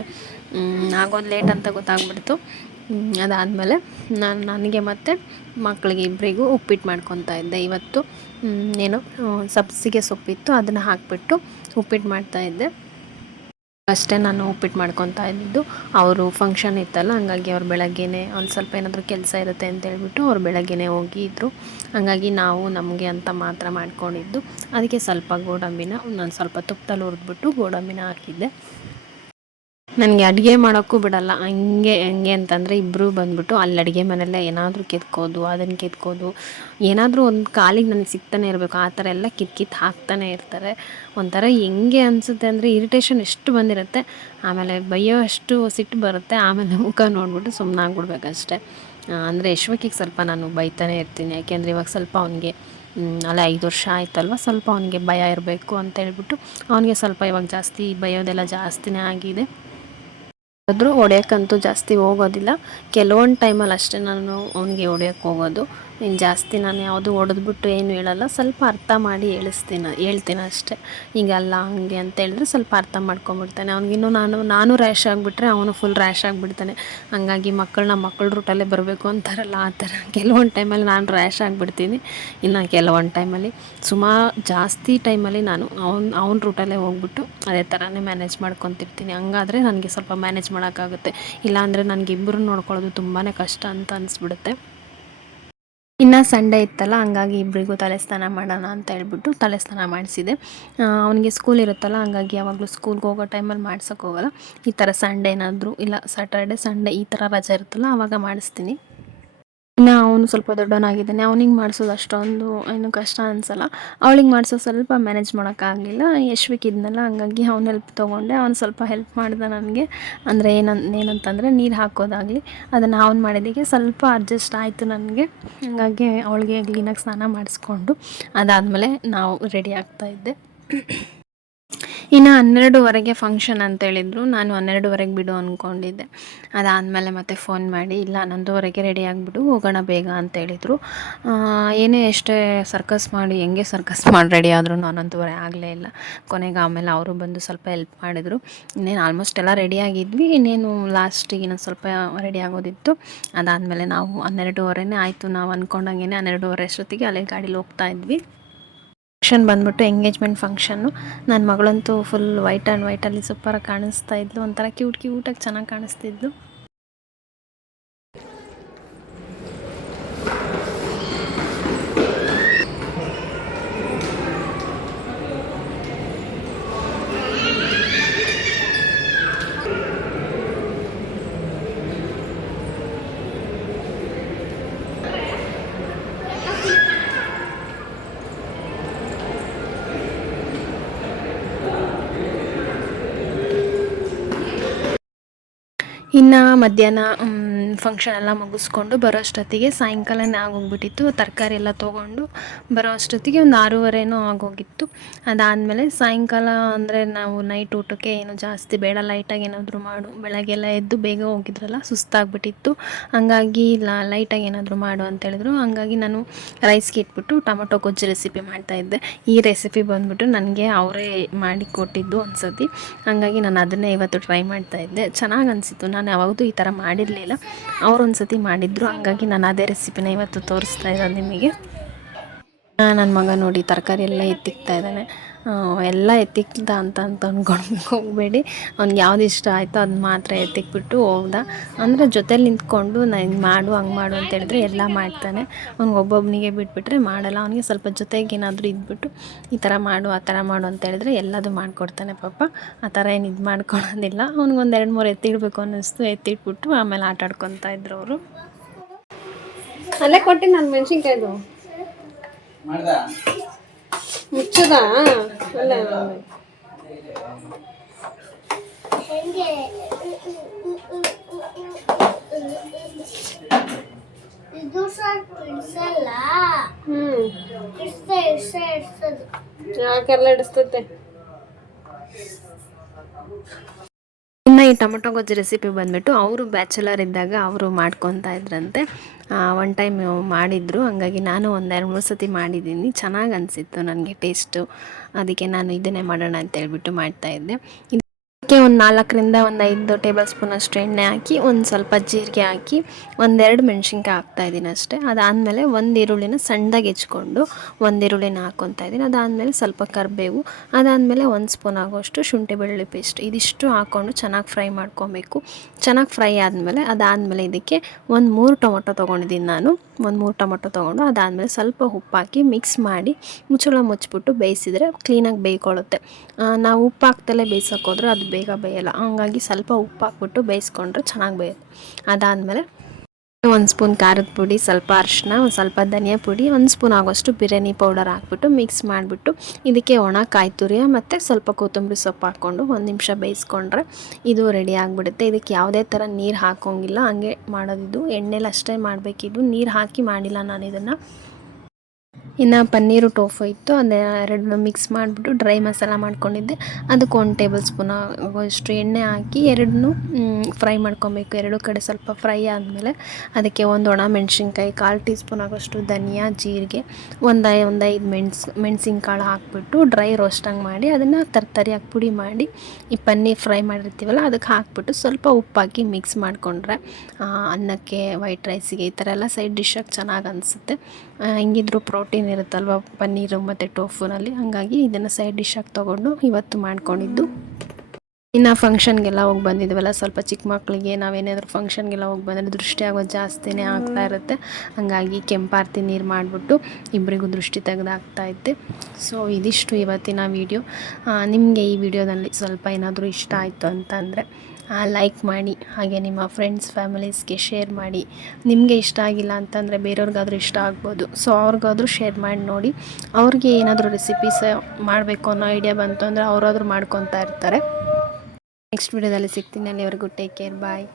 ಆಗೋದು ಲೇಟ್ ಅಂತ ಗೊತ್ತಾಗ್ಬಿಡ್ತು. ಅದಾದಮೇಲೆ ನನಗೆ ಮತ್ತು ಮಕ್ಕಳಿಗೆ ಇಬ್ಬರಿಗೂ ಉಪ್ಪಿಟ್ಟು ಮಾಡ್ಕೊತಾ ಇದ್ದೆ. ಇವತ್ತು ಏನು ಸಬ್ಸಿಗೆ ಸೊಪ್ಪಿತ್ತು, ಅದನ್ನು ಹಾಕಿಬಿಟ್ಟು ಉಪ್ಪಿಟ್ಟು ಮಾಡ್ತಾಯಿದ್ದೆ. ಅಷ್ಟೇ ನಾನು ಉಪ್ಪಿಟ್ಟು ಮಾಡ್ಕೊತಾ ಇದ್ದಿದ್ದು. ಅವರು ಫಂಕ್ಷನ್ ಇತ್ತಲ್ಲ, ಹಂಗಾಗಿ ಅವ್ರು ಬೆಳಗ್ಗೆನೇ ಒಂದು ಸ್ವಲ್ಪ ಏನಾದರೂ ಕೆಲಸ ಇರುತ್ತೆ ಅಂತ ಹೇಳ್ಬಿಟ್ಟು ಅವ್ರು ಬೆಳಗ್ಗೆನೇ ಹೋಗಿದ್ರು. ಹಾಗಾಗಿ ನಾವು ನಮಗೆ ಅಂತ ಮಾತ್ರ ಮಾಡ್ಕೊಂಡಿದ್ದು. ಅದಕ್ಕೆ ಸ್ವಲ್ಪ ಗೋಡಂಬಿನ ನಾನು ಸ್ವಲ್ಪ ತುಪ್ಪದಲ್ಲಿ ಹುರಿದ್ಬಿಟ್ಟು ಗೋಡಂಬಿನ ಹಾಕಿದ್ದೆ. ನನಗೆ ಅಡುಗೆ ಮಾಡೋಕ್ಕೂ ಬಿಡಲ್ಲ. ಹೆಂಗೆ ಅಂತಂದರೆ ಇಬ್ಬರು ಬಂದುಬಿಟ್ಟು ಅಲ್ಲಿ ಅಡುಗೆ ಮನೆಯಲ್ಲೇ ಏನಾದರೂ ಕೆತ್ಕೋದು, ಅದನ್ನು ಕೆತ್ಕೋದು, ಏನಾದರೂ ಒಂದು ಕಾಲಿಗೆ ನನಗೆ ಸಿಗ್ತಾನೆ ಇರಬೇಕು. ಆ ಥರ ಎಲ್ಲ ಕಿತ್ತು ಹಾಕ್ತಾನೆ ಇರ್ತಾರೆ. ಒಂಥರ ಹೆಂಗೆ ಅನಿಸುತ್ತೆ ಅಂದರೆ ಇರಿಟೇಷನ್ ಎಷ್ಟು ಬಂದಿರುತ್ತೆ. ಆಮೇಲೆ ಬೈಯೋ ಅಷ್ಟು ಸಿಟ್ಟು ಬರುತ್ತೆ. ಆಮೇಲೆ ಮುಖ ನೋಡಿಬಿಟ್ಟು ಸುಮ್ಮನಾಗ್ಬಿಡ್ಬೇಕಷ್ಟೆ. ಅಂದರೆ ಯಶ್ವಕಿಗೆ ಸ್ವಲ್ಪ ನಾನು ಬೈತಾನೆ ಇರ್ತೀನಿ. ಯಾಕೆಂದರೆ ಇವಾಗ ಸ್ವಲ್ಪ ಅವನಿಗೆ ಅಲ್ಲ 5 ವರ್ಷ ಆಯ್ತಲ್ವ, ಸ್ವಲ್ಪ ಅವನಿಗೆ ಭಯ ಇರಬೇಕು ಅಂತ ಹೇಳ್ಬಿಟ್ಟು ಅವನಿಗೆ ಸ್ವಲ್ಪ ಇವಾಗ ಜಾಸ್ತಿ ಬೈಯೋದೆಲ್ಲ ಜಾಸ್ತಿನೇ ಆಗಿದೆ. ಆದರೂ ಹೊಡೆಯೋಕ್ಕಂತೂ ಜಾಸ್ತಿ ಹೋಗೋದಿಲ್ಲ. ಕೆಲವೊಂದು ಟೈಮಲ್ಲಿ ಅಷ್ಟೇ ನಾನು ಅವನಿಗೆ ಹೊಡೆಯೋಕ್ಕೆ ಹೋಗೋದು. ಇನ್ನು ಜಾಸ್ತಿ ನಾನು ಯಾವುದು ಹೊಡೆದ್ಬಿಟ್ಟು ಏನು ಹೇಳಲ್ಲ, ಸ್ವಲ್ಪ ಅರ್ಥ ಮಾಡಿ ಹೇಳ್ತೀನಿ ಅಷ್ಟೇ. ಈಗಲ್ಲ ಹಂಗೆ ಅಂತ ಹೇಳಿದ್ರೆ ಸ್ವಲ್ಪ ಅರ್ಥ ಮಾಡ್ಕೊಂಬಿಡ್ತಾನೆ. ಅವ್ನಿಗಿನ್ನೂ ನಾನು ರ್ಯಾಶ್ ಆಗಿಬಿಟ್ರೆ ಅವನು ಫುಲ್ ರ್ಯಾಶ್ ಆಗಿಬಿಡ್ತಾನೆ. ಹಂಗಾಗಿ ಮಕ್ಕಳ ರೂಟಲ್ಲೇ ಬರಬೇಕು ಅಂತಾರಲ್ಲ, ಆ ಥರ ಕೆಲವೊಂದು ಟೈಮಲ್ಲಿ ನಾನು ರ್ಯಾಶ್ ಆಗಿಬಿಡ್ತೀನಿ. ಇನ್ನು ಕೆಲವೊಂದು ಟೈಮಲ್ಲಿ ಜಾಸ್ತಿ ಟೈಮಲ್ಲಿ ನಾನು ಅವ್ನ ರೂಟಲ್ಲೇ ಹೋಗ್ಬಿಟ್ಟು ಅದೇ ಥರನೇ ಮ್ಯಾನೇಜ್ ಮಾಡ್ಕೊತಿರ್ತೀನಿ. ಹಂಗಾದರೆ ನನಗೆ ಸ್ವಲ್ಪ ಮ್ಯಾನೇಜ್ ಮಾಡೋಕ್ಕಾಗುತ್ತೆ. ಇಲ್ಲಾಂದರೆ ನನಗೆ ಇಬ್ಬರು ನೋಡ್ಕೊಳ್ಳೋದು ತುಂಬಾ ಕಷ್ಟ ಅಂತ ಅನಿಸ್ಬಿಡುತ್ತೆ. ಇನ್ನು ಸಂಡೇ ಇತ್ತಲ್ಲ, ಹಂಗಾಗಿ ಇಬ್ಬರಿಗೂ ತಲೆ ಸ್ನಾನ ಮಾಡೋಣ ಅಂತ ಹೇಳ್ಬಿಟ್ಟು ತಲೆ ಸ್ನಾನ ಮಾಡಿಸಿದೆ. ಅವನಿಗೆ ಸ್ಕೂಲ್ ಇರುತ್ತಲ್ಲ, ಹಂಗಾಗಿ ಯಾವಾಗಲೂ ಸ್ಕೂಲ್ಗೆ ಹೋಗೋ ಟೈಮಲ್ಲಿ ಮಾಡ್ಸೋಕ್ಕೋಗಲ್ಲ. ಈ ಥರ ಸಂಡೇ ಏನಾದರೂ ಇಲ್ಲ ಸ್ಯಾಟರ್ಡೆ ಸಂಡೇ ಈ ಥರ ರಜೆ ಇರುತ್ತಲ್ಲ, ಆವಾಗ ಮಾಡಿಸ್ತೀನಿ. ಇನ್ನು ಅವನು ಸ್ವಲ್ಪ ದೊಡ್ಡವನಾಗಿದ್ದಾನೆ. ಅವನಿಗೆ ಮಾಡಿಸೋದು ಅಷ್ಟೊಂದು ಏನು ಕಷ್ಟ ಅನಿಸಲ್ಲ. ಅವಳಿಗೆ ಮಾಡಿಸೋದು ಸ್ವಲ್ಪ ಮ್ಯಾನೇಜ್ ಮಾಡೋಕ್ಕಾಗಲಿಲ್ಲ. ಯಶ್ವಿಕ್ ಇದ್ನಲ್ಲ, ಹಂಗಾಗಿ ಅವ್ನ ಹೆಲ್ಪ್ ತೊಗೊಂಡೆ. ಅವ್ನು ಸ್ವಲ್ಪ ಹೆಲ್ಪ್ ಮಾಡಿದ ನನಗೆ. ಅಂದರೆ ಏನಂತಂದರೆ ನೀರು ಹಾಕೋದಾಗಲಿ ಅದನ್ನು ಅವ್ನು ಮಾಡಿದ್ದಕ್ಕೆ ಸ್ವಲ್ಪ ಅಡ್ಜಸ್ಟ್ ಆಯಿತು ನನಗೆ. ಹಂಗಾಗಿ ಅವಳಿಗೆ ಕ್ಲೀನಾಗಿ ಸ್ನಾನ ಮಾಡಿಸ್ಕೊಂಡು ಅದಾದಮೇಲೆ ನಾವು ರೆಡಿ ಆಗ್ತಾಯಿದ್ದೆ. ಇನ್ನು 12:15 ಫಂಕ್ಷನ್ ಅಂತೇಳಿದರು. ನಾನು 12:15 ಬಿಡು ಅಂದ್ಕೊಂಡಿದ್ದೆ. ಅದಾದಮೇಲೆ ಮತ್ತೆ ಫೋನ್ ಮಾಡಿ ಇಲ್ಲ 11:15 ರೆಡಿ ಆಗಿಬಿಡು ಹೋಗೋಣ ಬೇಗ ಅಂತೇಳಿದರು. ಏನೇ ಎಷ್ಟೇ ಸರ್ಕಸ್ ಮಾಡಿ ರೆಡಿ ಆದ್ರೂ 11:15 ಆಗಲೇ ಇಲ್ಲ. ಕೊನೆಗೆ ಆಮೇಲೆ ಅವರು ಬಂದು ಸ್ವಲ್ಪ ಹೆಲ್ಪ್ ಮಾಡಿದರು. ಇನ್ನೇನು ಆಲ್ಮೋಸ್ಟ್ ಎಲ್ಲ ರೆಡಿಯಾಗಿದ್ವಿ. ಇನ್ನೇನು ಲಾಸ್ಟಿಗೆ ಇನ್ನೊಂದು ಸ್ವಲ್ಪ ರೆಡಿ ಆಗೋದಿತ್ತು. ಅದಾದಮೇಲೆ ನಾವು 12:15 ಆಯಿತು. ನಾವು ಅಂದ್ಕೊಂಡಂಗೆ 12:15 ಅಷ್ಟೊತ್ತಿಗೆ ಅಲ್ಲೇ ಗಾಡೀಲಿ ಹೋಗ್ತಾ ಇದ್ವಿ. ಫಂಕ್ಷನ್ ಬಂದ್ಬಿಟ್ಟು ಎಂಗೇಜ್ಮೆಂಟ್ ಫಂಕ್ಷನ್ನು. ನನ್ನ ಮಗಳಂತೂ ಫುಲ್ ವೈಟ್ ಆ್ಯಂಡ್ ವೈಟಲ್ಲಿ ಸೂಪರಾಗಿ ಕಾಣಿಸ್ತಾ ಇದ್ಲು. ಒಂಥರ ಕ್ಯೂಟಾಗಿ ಚೆನ್ನಾಗಿ ಕಾಣಿಸ್ತಿದ್ಲು. ಇನ್ನು ಮಧ್ಯಾಹ್ನ ಫಂಕ್ಷನ್ ಎಲ್ಲ ಮುಗಿಸ್ಕೊಂಡು ಬರೋ ಅಷ್ಟೊತ್ತಿಗೆ ಸಾಯಂಕಾಲನೇ ಆಗೋಗ್ಬಿಟ್ಟಿತ್ತು. ತರಕಾರಿ ಎಲ್ಲ ತೊಗೊಂಡು ಬರೋ ಅಷ್ಟೊತ್ತಿಗೆ ಒಂದು 6:30 ಆಗೋಗಿತ್ತು. ಅದಾದಮೇಲೆ ಸಾಯಂಕಾಲ ಅಂದರೆ ನಾವು ನೈಟ್ ಊಟಕ್ಕೆ ಏನು ಜಾಸ್ತಿ ಬೇಡ, ಲೈಟಾಗಿ ಏನಾದರೂ ಮಾಡು. ಬೆಳಗ್ಗೆಲ್ಲ ಎದ್ದು ಬೇಗ ಹೋಗಿದ್ರಲ್ಲ, ಸುಸ್ತಾಗ್ಬಿಟ್ಟಿತ್ತು. ಹಂಗಾಗಿ ಲೈಟಾಗಿ ಏನಾದರೂ ಮಾಡು ಅಂತೇಳಿದ್ರು. ಹಂಗಾಗಿ ನಾನು ರೈಸ್ಗೆ ಇಟ್ಬಿಟ್ಟು ಟೊಮೊಟೊ ಗೊಜ್ಜು ರೆಸಿಪಿ ಮಾಡ್ತಾಯಿದ್ದೆ. ಈ ರೆಸಿಪಿ ಬಂದುಬಿಟ್ಟು ನನಗೆ ಅವರೇ ಮಾಡಿ ಕೊಟ್ಟಿದ್ದು ಒಂದು ಸತಿ. ಹಂಗಾಗಿ ನಾನು ಅದನ್ನೇ ಇವತ್ತು ಟ್ರೈ ಮಾಡ್ತಾಯಿದ್ದೆ. ಚೆನ್ನಾಗಿ ಅನಿಸಿತ್ತು. ನಾನು ಯಾವಾಗಲೂ ಈ ಥರ ಮಾಡಿರಲಿಲ್ಲ. ಅವರೊಂದು ಸತಿ ಮಾಡಿದ್ರು. ಹಂಗಾಗಿ ನಾನು ಅದೇ ರೆಸಿಪಿನ ಇವತ್ತು ತೋರಿಸ್ತಾ ಇರೋದು ನಿಮಗೆ. ನನ್ನ ಮಗ ನೋಡಿ ತರಕಾರಿ ಎಲ್ಲ ಎತ್ತಿಕ್ತಾ ಇದ್ದಾನೆ. ಎಲ್ಲ ಎತ್ತಿಕ್ದ ಅಂತ ಅಂದ್ಕೊಂಡು ಹೋಗಬೇಡಿ. ಅವ್ನಿಗೆ ಯಾವ್ದು ಇಷ್ಟ ಆಯಿತೋ ಅದು ಮಾತ್ರ ಎತ್ತಿಕ್ಬಿಟ್ಟು ಹೋಗ್ದ. ಅಂದರೆ ಜೊತೇಲಿ ನಿಂತ್ಕೊಂಡು ಹಿಂಗೆ ಮಾಡು ಹಂಗೆ ಮಾಡು ಅಂತ ಹೇಳಿದ್ರೆ ಎಲ್ಲ ಮಾಡ್ತಾನೆ. ಅವ್ನಿಗೆ ಒಬ್ಬೊಬ್ಬನಿಗೆ ಬಿಟ್ಬಿಟ್ರೆ ಮಾಡಲ್ಲ. ಅವನಿಗೆ ಸ್ವಲ್ಪ ಜೊತೆಗೆ ಏನಾದರೂ ಇದ್ಬಿಟ್ಟು ಈ ಥರ ಮಾಡು ಆ ಥರ ಮಾಡು ಅಂತ ಹೇಳಿದ್ರೆ ಎಲ್ಲದೂ ಮಾಡಿಕೊಡ್ತಾನೆ ಪಾಪ. ಆ ಥರ ಏನು ಇದು ಮಾಡ್ಕೊಳ್ಳೋದಿಲ್ಲ. ಅವ್ನಿಗೊಂದು 2-3 ಎತ್ತಿಡಬೇಕು ಅನ್ನಿಸ್ತು. ಎತ್ತಿಟ್ಬಿಟ್ಟು ಆಮೇಲೆ ಆಟ ಆಡ್ಕೊತಾ ಇದ್ರು ಅವರು. ಅಲ್ಲೇ ಕೊಟ್ಟು ನಾನು ಮೆಣಸಿನ್ಕಾಯ್ದು ಮುಚ್ಚದ ಅಲ್ಲ ಇದು ಸ್ವಲ್ಪ ಇಡ್ಸಲ್ಲ. ಇಡ್ಸೋದು ಯಾಕೆಲ್ಲ ಇಡಿಸ್ತೈತೆ. ಇನ್ನು ಈ ಟೊಮೊಟೊ ಗೊಜ್ಜು ರೆಸಿಪಿ ಬಂದುಬಿಟ್ಟು ಅವರು ಬ್ಯಾಚುಲರ್ ಇದ್ದಾಗ ಅವರು ಮಾಡ್ಕೊತಾ ಇದ್ರಂತೆ. ಒನ್ ಟೈಮ್ ಮಾಡಿದರು, ಹಂಗಾಗಿ ನಾನು ಒಂದು 2-3 ಸತಿ ಮಾಡಿದ್ದೀನಿ. ಚೆನ್ನಾಗಿ ಅನಿಸಿತ್ತು ನನಗೆ ಟೇಸ್ಟು. ಅದಕ್ಕೆ ನಾನು ಇದನ್ನೇ ಮಾಡೋಣ ಅಂತ ಹೇಳ್ಬಿಟ್ಟು ಮಾಡ್ತಾಯಿದ್ದೆ. ಇದಕ್ಕೆ ಒಂದು 4ರಿಂದ 5 ಟೇಬಲ್ ಸ್ಪೂನ್ ಅಷ್ಟು ಎಣ್ಣೆ ಹಾಕಿ, ಒಂದು ಸ್ವಲ್ಪ ಜೀರಿಗೆ ಹಾಕಿ, 1-2 ಮೆಣಸಿನ್ಕಾಯಿ ಹಾಕ್ತಾಯಿದ್ದೀನಿ ಅಷ್ಟೇ. ಅದಾದಮೇಲೆ ಒಂದು ಈರುಳ್ಳಿನ ಸಣ್ಣದಾಗಿ ಹೆಚ್ಕೊಂಡು ಒಂದು ಈರುಳ್ಳಿನ ಹಾಕ್ಕೊತಾ ಇದ್ದೀನಿ. ಅದಾದಮೇಲೆ ಸ್ವಲ್ಪ ಕರಿಬೇವು, ಅದಾದಮೇಲೆ 1 ಸ್ಪೂನ್ ಆಗೋಷ್ಟು ಶುಂಠಿ ಬೆಳ್ಳುಳ್ಳಿ ಪೇಸ್ಟ್, ಇದಿಷ್ಟು ಹಾಕ್ಕೊಂಡು ಚೆನ್ನಾಗಿ ಫ್ರೈ ಮಾಡ್ಕೊಬೇಕು. ಚೆನ್ನಾಗಿ ಫ್ರೈ ಅದಾದಮೇಲೆ ಇದಕ್ಕೆ ಒಂದು 3 ಟೊಮೊಟೊ ತೊಗೊಂಡಿದ್ದೀನಿ ನಾನು. ಒಂದು 3 ಟೊಮೊಟೊ ತೊಗೊಂಡು ಅದಾದಮೇಲೆ ಸ್ವಲ್ಪ ಉಪ್ಪು ಹಾಕಿ ಮಿಕ್ಸ್ ಮಾಡಿ ಮುಚ್ಚಳ ಮುಚ್ಚಿಬಿಟ್ಟು ಬೇಯಿಸಿದರೆ ಕ್ಲೀನಾಗಿ ಬೇಯ್ಕೊಳ್ಳುತ್ತೆ. ನಾವು ಉಪ್ಪು ಹಾಕ್ದಲೇ ಬೇಯಿಸೋಕ್ಕೋದ್ರೆ ಅದು ಬೇಗ ಬೇಯಲ್ಲ. ಹಂಗಾಗಿ ಸ್ವಲ್ಪ ಉಪ್ಪು ಹಾಕ್ಬಿಟ್ಟು ಬೇಯಿಸ್ಕೊಂಡ್ರೆ ಚೆನ್ನಾಗಿ ಬೇಯುತ್ತೆ. ಅದಾದಮೇಲೆ 1 ಸ್ಪೂನ್ ಖಾರದ ಪುಡಿ, ಸ್ವಲ್ಪ ಅರಿಶಿನ, ಒಂದು ಸ್ವಲ್ಪ ಧನಿಯಾ ಪುಡಿ, 1 ಸ್ಪೂನ್ ಆಗೋಷ್ಟು ಬಿರಿಯಾನಿ ಪೌಡರ್ ಹಾಕ್ಬಿಟ್ಟು ಮಿಕ್ಸ್ ಮಾಡಿಬಿಟ್ಟು ಇದಕ್ಕೆ ಒಣ ಕಾಯಿ ತುರಿ ಮತ್ತು ಸ್ವಲ್ಪ ಕೊತ್ತಂಬರಿ ಸೊಪ್ಪು ಹಾಕ್ಕೊಂಡು 1 ನಿಮಿಷ ಬೇಯಿಸ್ಕೊಂಡ್ರೆ ಇದು ರೆಡಿ ಆಗಿಬಿಡುತ್ತೆ. ಇದಕ್ಕೆ ಯಾವುದೇ ಥರ ನೀರು ಹಾಕೋಂಗಿಲ್ಲ, ಹಂಗೆ ಮಾಡೋದಿದು. ಎಣ್ಣೆಲಿ ಅಷ್ಟೇ ಮಾಡಬೇಕಿದು, ನೀರು ಹಾಕಿ ಮಾಡಿಲ್ಲ ನಾನು ಇದನ್ನು. ಇನ್ನು ಪನ್ನೀರು ಟೋಫು ಇತ್ತು, ಅದೆರಡನ್ನ ಮಿಕ್ಸ್ ಮಾಡಿಬಿಟ್ಟು ಡ್ರೈ ಮಸಾಲ ಮಾಡ್ಕೊಂಡಿದ್ದೆ. ಅದಕ್ಕೆ 1 ಟೇಬಲ್ ಸ್ಪೂನ್ ಆಗೋಷ್ಟು ಎಣ್ಣೆ ಹಾಕಿ ಎರಡನ್ನೂ ಫ್ರೈ ಮಾಡ್ಕೊಬೇಕು. ಎರಡು ಕಡೆ ಸ್ವಲ್ಪ ಫ್ರೈ ಆದಮೇಲೆ ಅದಕ್ಕೆ ಒಂದು ಒಣ ಮೆಣಸಿನ್ಕಾಯಿ, 1/4 ಟೀ ಸ್ಪೂನ್ ಆಗೋಷ್ಟು ಧನಿಯಾ, ಜೀರಿಗೆ, ಒಂದು 5 ಮೆಣಸಿನ್ಕಾಳು ಹಾಕ್ಬಿಟ್ಟು ಡ್ರೈ ರೋಸ್ಟಂಗೆ ಮಾಡಿ ಅದನ್ನು ತರ್ತರಿಯಾಗಿ ಪುಡಿ ಮಾಡಿ ಈ ಪನ್ನೀರ್ ಫ್ರೈ ಮಾಡಿರ್ತೀವಲ್ಲ ಅದಕ್ಕೆ ಹಾಕ್ಬಿಟ್ಟು ಸ್ವಲ್ಪ ಉಪ್ಪು ಹಾಕಿ ಮಿಕ್ಸ್ ಮಾಡಿಕೊಂಡ್ರೆ ಅನ್ನಕ್ಕೆ, ವೈಟ್ ರೈಸಿಗೆ ಈ ಥರ ಎಲ್ಲ ಸೈಡ್ ಡಿಶ್ಶಾಗಿ ಚೆನ್ನಾಗಿ ಅನಿಸುತ್ತೆ. ಹೆಂಗಿದ್ರು ಪ್ರೋಟೀನ್ ಇರುತ್ತಲ್ವ ಪನ್ನೀರು ಮತ್ತು ಟೋಫುನಲ್ಲಿ, ಹಾಗಾಗಿ ಇದನ್ನು ಸೈಡ್ ಡಿಶ್ಶಾಗಿ ತೊಗೊಂಡು ಇವತ್ತು ಮಾಡ್ಕೊಂಡಿದ್ದು. ಇನ್ನು ಫಂಕ್ಷನ್ಗೆಲ್ಲ ಹೋಗಿ ಬಂದಿದ್ವಲ್ಲ, ಸ್ವಲ್ಪ ಚಿಕ್ಕ ಮಕ್ಕಳಿಗೆ ನಾವೇನಾದರೂ ಫಂಕ್ಷನ್ಗೆಲ್ಲ ಹೋಗಿ ಬಂದರೆ ದೃಷ್ಟಿ ಆಗೋದು ಜಾಸ್ತಿನೇ ಆಗ್ತಾ ಇರುತ್ತೆ. ಹಾಗಾಗಿ ಕೆಂಪಾರತಿ ನೀರು ಮಾಡಿಬಿಟ್ಟು ಇಬ್ಬರಿಗೂ ದೃಷ್ಟಿ ತೆಗೆದಾಕ್ತಾಯಿದ್ದೆ. ಸೊ ಇದಿಷ್ಟು ಇವತ್ತಿನ ವೀಡಿಯೋ. ನಿಮಗೆ ಈ ವಿಡಿಯೋದಲ್ಲಿ ಸ್ವಲ್ಪ ಏನಾದರೂ ಇಷ್ಟ ಆಯಿತು ಅಂತಂದರೆ ಲೈಕ್ ಮಾಡಿ, ಹಾಗೆ ನಿಮ್ಮ ಫ್ರೆಂಡ್ಸ್ ಫ್ಯಾಮಿಲೀಸ್ಗೆ ಶೇರ್ ಮಾಡಿ. ನಿಮಗೆ ಇಷ್ಟ ಆಗಿಲ್ಲ ಅಂತಂದರೆ ಬೇರೆಯವ್ರಿಗಾದ್ರೂ ಇಷ್ಟ ಆಗ್ಬೋದು. ಸೊ ಅವ್ರಿಗಾದ್ರೂ ಶೇರ್ ಮಾಡಿ ನೋಡಿ. ಅವ್ರಿಗೆ ಏನಾದರೂ ರೆಸಿಪೀಸ್ ಮಾಡಬೇಕು ಅನ್ನೋ ಐಡಿಯಾ ಬಂತು ಅಂದರೆ ಅವರಾದ್ರೂ ಮಾಡ್ಕೊತಾ ಇರ್ತಾರೆ. ನೆಕ್ಸ್ಟ್ ವಿಡಿಯೋದಲ್ಲಿ ಸಿಗ್ತೀನಿ. ಅಲ್ಲಿವರೆಗೂ ಟೇಕ್ ಕೇರ್, ಬಾಯ್.